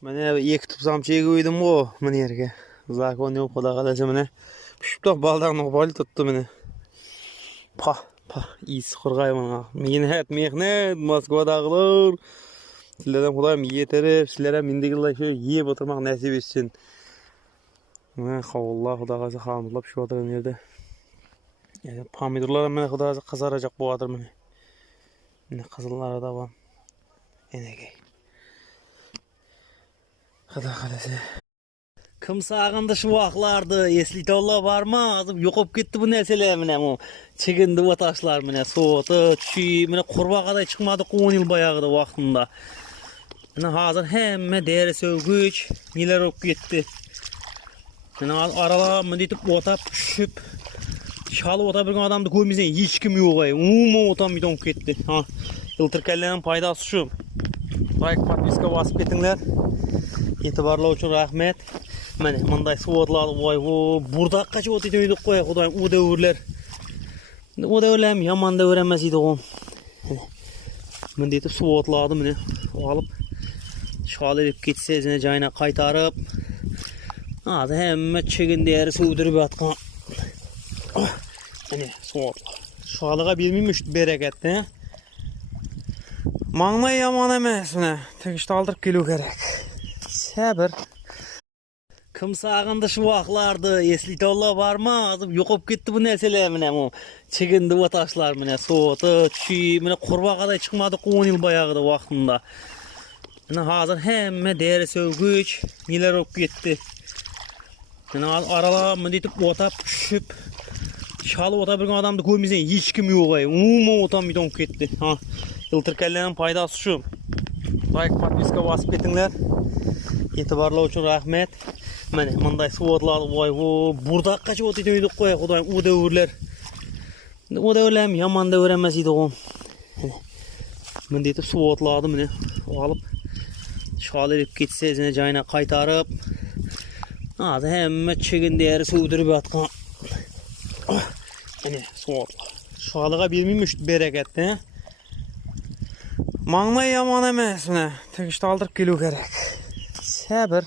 Mene iki tupsam çiğ koydum o mene yerge. Zakon yok koda kalacağım mene. Pişiptok baldağını bal tuttu mene. Pah pah iyi sıkırgay bana. Minnet mehnet Moskva'dağılar. Sizlerden Kudayım yeterip sizlere mindigilay şöyle yiyip oturmak nasip etsin. Mene Allah Kuday'ı hamdullah pişip oturan yerde. Yani pomidorlar mene Kuday'ı kızaracak bu adır mene. Mene kızıllara da var. Enegey. Kuday kalesi. Kim sağındı şu vaklardı, esli tolla varmaz, yokup gitti bu nesile mine mu. Çekindi bu taşlar mine, soğutu, çiğ, mine kurbağa kadar çıkmadı 10 yıl bayağıdı vaktında. Mine hazır hemme değeri sövgüç, neler olup gitti. Mine aralar deyip ota püşüp, şalı ota bir adamdı koymazsan hiç kim yok ay, otam bir gitti. Ha, yıltırkellerin paydası şu. Like patpiska basıp ketingler. İtibarlı için rahmet. Mene mınday suvatlar vay bu burada kaç ot ediyorduk koy Kudayım o dövrler. O dövrlem yaman da öğrenmez idi o. Men deyip suvatladım mene alıp şal edip gitse ezine cayına kaytarıp azı hemme çegin değeri suudurup atkan. Mene suvatlar. Şalıga bilmiymiş bereketli. Mağnay yaman emes mene. Tek işte aldırıp geliyor gerek. Sabır. Kim sağındı şu vaklardı, esli tolla varmaz, yokup gitti bu nesile mine mu. Çekindi bu taşlar mine, soğutu, çiğ, mine kurbağa kadar çıkmadı 10 yıl bayağıdı vaktında. Mine hazır hemme değeri sövgüç, neler olup gitti. Mine aralar deyip ota püşüp, şalı ota bir adamdı koymazsan hiç kim yok ay, otam bir gitti. Ha, yıltırkellerin paydası şu. Like patpiska basıp ketingler. İtibarlı için rahmet. Mene mınday suvatlar vay bu burada kaç ot ediyorduk koy Kudayım o dövrler. O dövrlem yaman da öğrenmez idi o. Men deyip suvatladım mene alıp şal edip gitse ezine cayına kaytarıp azı hemme çegin değeri suudurup atkan. Mene suvatlar. Şalıga bilmiymiş bereketli. Mağnay yaman emes mene. Tek işte aldırıp geliyor gerek. Sabır.